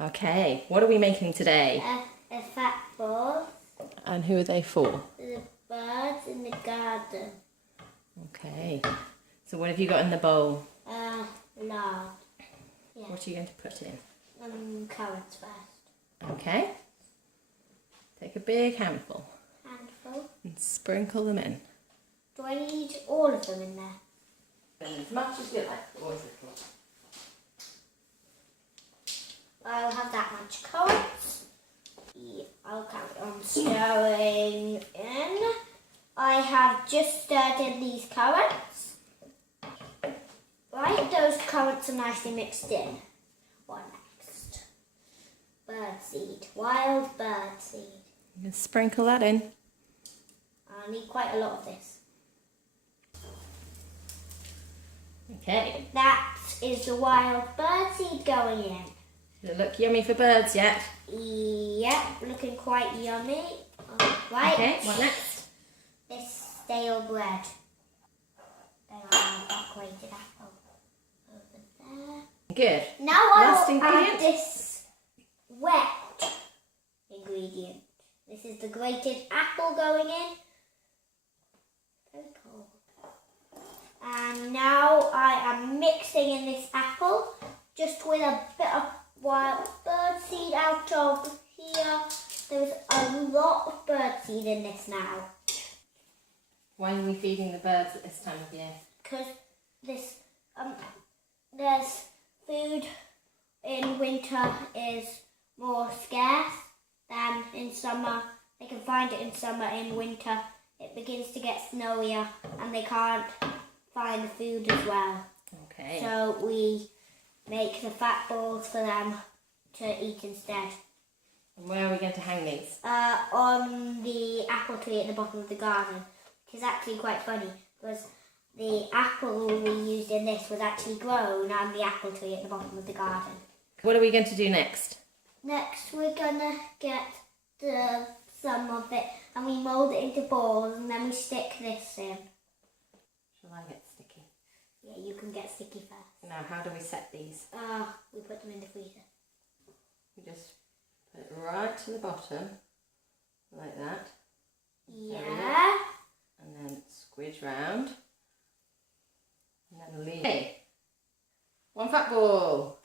Okay, what are we making today? A fat ball. And who are they for? The birds in the garden. Okay, so what have you got in the bowl? Lard. Yeah. What are you going to put in? Currants first. Okay, take a big handful and sprinkle them in. Do I need all of them in there? As much as you like, always little. I'll have that much currants. Yeah, I'll carry on stirring in. I have just stirred in these currants. Right, those currants are nicely mixed in. What next? Birdseed, wild birdseed. You can sprinkle that in. I'll need quite a lot of this. Okay. That is the wild birdseed going in. Does it look yummy for birds yet? Yep, looking quite yummy. Right. Okay, what next? This stale bread. Then I'll add that grated apple over there. Good. Now Last I'll ingredient? add this wet ingredient. This is the grated apple going in. Very cold. And now I am mixing in this apple just with a bit of wild birdseed out of here. There's a lot of birdseed in this now. Why are we feeding the birds at this time of year? Because this, there's food in winter is more scarce than in summer. They can find it in summer. In winter it begins to get snowier and they can't find the food as well. Okay. So we make the fat balls for them to eat instead. And where are we going to hang these? On the apple tree at the bottom of the garden. Which is actually quite funny because the apple we used in this was actually grown on the apple tree at the bottom of the garden. What are we going to do next? Next we're gonna get some of it and we mould it into balls and then we stick this in. Shall I get sticky? Yeah, you can get sticky first. Now, how do we set these? We put them in the freezer. We just put it right to the bottom, like that. Yeah. And then squidge round. And then leave. Hey, one fat ball.